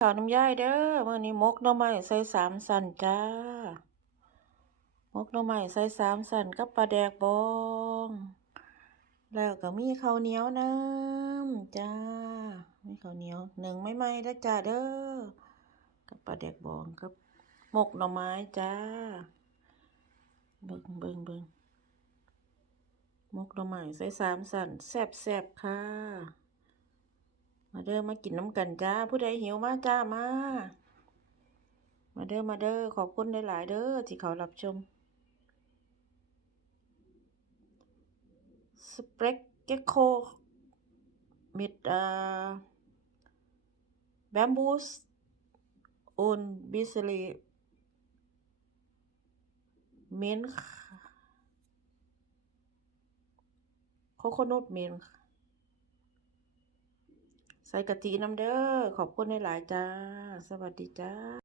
ข้าวน้ำย่ายเด้อมื้อนี้มกหน่อไม้ใส่สามสันจ้า มกหน่อไม้ใส่สามสันกับปลาแดกบอง แล้วก็มีข้าวเหนียวน้ำจ้า มีข้าวเหนียวหนึ่งไม่ไหม้ๆเด้จ้าเด้อ กับปลาแดกบองกับมกหน่อไม้จ้า เบิ่งเบิ่งเบิ่งมกหน่อไม้ใส่สามสันแซ่บค่ะ เด้อมากินน้ำกันจ้า ผู้ใดหิวมาจ้ามา มาเด้อมาเด้อขอบคุณหลายๆเด้อที่เขารับชมสเปรกเกโคมิดอ่าแบมบูสอุนบิสลีมินโคโคโนุตมิน ใส่กะทิน้ำเด้อ ขอบคุณหลายๆจ้า สวัสดีจ้า